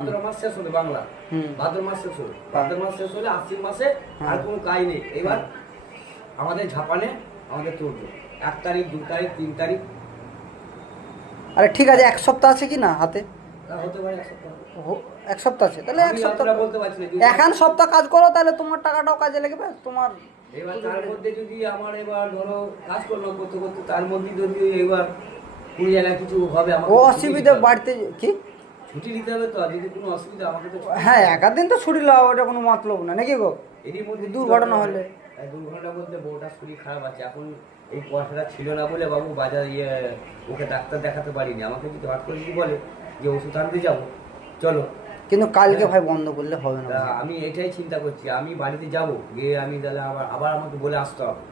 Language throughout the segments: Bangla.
ভাদ্র মাস শেষ হলো বাংলা, ভাদ্র মাস শেষ হলো, ভাদ্র মাস শেষ হলে আশ্বিন মাসে আর কোনো কাজ নেই। এবার আমাদের ঝাপানে আমাদের তুলবে 1 তারিখ 2 তারিখ 3 তারিখ। আরে ঠিক আছে, এক সপ্তাহ আছে কি না হাতে? হতে পারে 1 সপ্তাহ। এক সপ্তাহ আছে, তাহলে এক সপ্তাহ বলতে পারছি না। এখন সপ্তাহ কাজ করো, তাহলে তোমার টাকাটাও কাজে লাগবে তোমার। এবার তার মধ্যে যদি আমার এবার ধরো কাজ করলাম করতে করতে, তার মধ্যে যদি এবার কোনো জায়গায় কিছু হবে আমার ও অসুবিধা বাড়তে কি ছুটি নিতে হবে। তো আর যদি কোনো অসুবিধা আমাকে তো হ্যাঁ, একাদিন তো ছুটি লাও, ওটা কোনো মতলব না নাকি গো? এরই মধ্যে দুর্ঘটনা হলে দুর্ঘটনা বলতে বউটার শরীর খারাপ আছে এখন, এই পয়সাটা ছিল না বলে বাবু বাজার ওকে ডাক্তার দেখাতে পারিনি। আমাকে যদি হট করে যদি বলে যে ওষুধ আনতে যাবো চলো, কিন্তু কালকে ভাই বন্ধ করলে হবে না। আমি এটাই চিন্তা করছি, আমি বাড়িতে যাবো গিয়ে আমি তাহলে আবার আমাকে বলে আসতে হবে।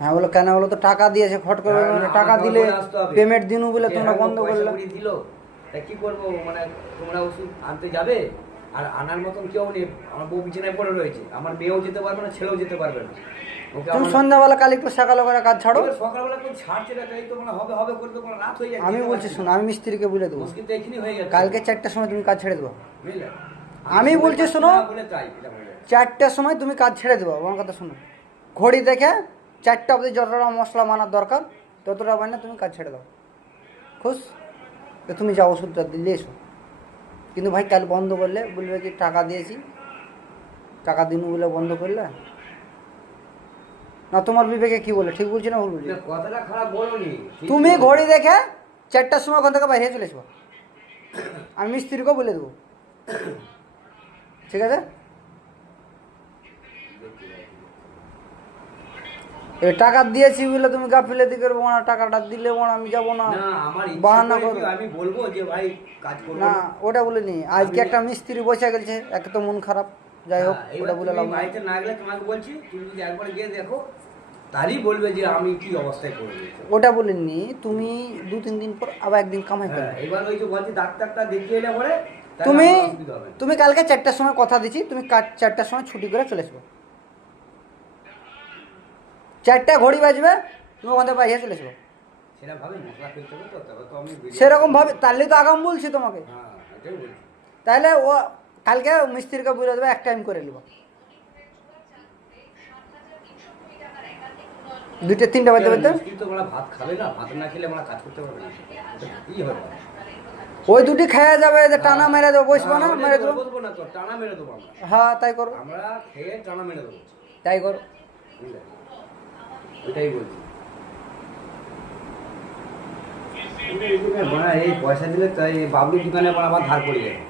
হ্যাঁ বলো, কেন বলো তো টাকা দিয়েছে ফট করে, টাকা দিলে পেমেন্ট দিনু বলে তোমরা বন্ধ করলে দিল, তা কি করবো? মানে তোমরা ওষুধ আনতে যাবে আর আনার মতন কেউ নেই। আমার বউ বিছানায় পড়ে রয়েছে, আমার মেয়েও যেতে পারবে না, ছেলেও যেতে পারবে না। তুমি সন্ধ্যাবেলা কাল একটু সকাল করে কাজ ছাড়ো। সকালবেলা কোন ছাড়ছে না, তাই তো মানে হবে হবে করে তো রাত হয়ে যাচ্ছে। আমি বলছি শোনো, আমি মিস্ত্রিকে বলে দেবো মুশকিল তো এখানেই হয়ে গেছে। কালকে 4টার সময় তুমি কাজ ছেড়ে দেবো। বুঝলে, আমি বলছি শোনো, বলে তাই এটা বলে 4টার সময় তুমি কাজ ছেড়ে দেবো। আমার কথা শোনো, ঘড়ি দেখে 4টা অবধি যতটা মশলা মানার দরকার ততটা বানিয়ে তুমি কাজ ছেড়ে দাও। খুশ তো তুমি যাও, ওষুধটা দিলে এসো। কিন্তু ভাই কাল বন্ধ করলে বলবে কি টাকা দিয়েছি, টাকা দিন বলে বন্ধ করলে না। তোমার বিবেকে কি বলে, ঠিক বলছি না ভুল বলছি? কথাটা খারাপ বলোনি। তুমি ঘড়ি দেখে 4টার সময় ওখান থেকে বাইরে চলে এসো। আমি মিস্ত্রিকেও বলে দেবো, ঠিক আছে? এ টাকা দিয়েছি বলে তুমি গাফিলাতি করবো না, টাকাটা দিলে আমি যাবো না, বাহানা করবো। আমি বলবো যে ভাই কাজ করব না, ওটা বলিনি। আজকে একটা মিস্ত্রি বসে গেছে, এক তো মন খারাপ, যাই হোক ওটা বলে লাভ। বাড়িতে না গেলে তোমাকে বলছি, তুমি যদি একবার গিয়ে দেখো তারই বলবে যে আমি কি অবস্থায় করে দিয়েছি। ওটা বলিনি, তুমি 2-3 দিন পর আবার একদিন কামাই করবে। এবার ওই যে বলছি ডাক্তারটা দেখিয়ে এলে পরে তুমি কালকে 4টার সময় কথা দিচ্ছি, তুমি 4টার সময় ছুটি করে চলে আসবে। 4টা ঘড়ি বাজবে, তুমি ওখান থেকে বাইরে চলে আসবে। সেরকম ভাবে তাহলে তো আগাম বলছি তোমাকে। তাহলে ও কালকে মিস্ত্রিকে বলে দেবে, এক টাইম করে নেবো। 2-3টা বাজতে বাজতে ভাত খাবে না, ভাত না খেলে আমরা কাজ করতে পারবে না। কি হবে? ওই দুটি খাওয়া যাবে, যে টানা মেরে দেবো, বসবো না মেরে দেবো। বলবো না তো, টানা মেরে দেবো আমরা। হ্যাঁ তাই করো, আমরা খেয়ে টানা মেরে দেবো, তাই করো। ওইটাই বলছি। এই পয়সা দিলে তাই বাবলুর দোকানে আবার ধার পড়ে যাবে।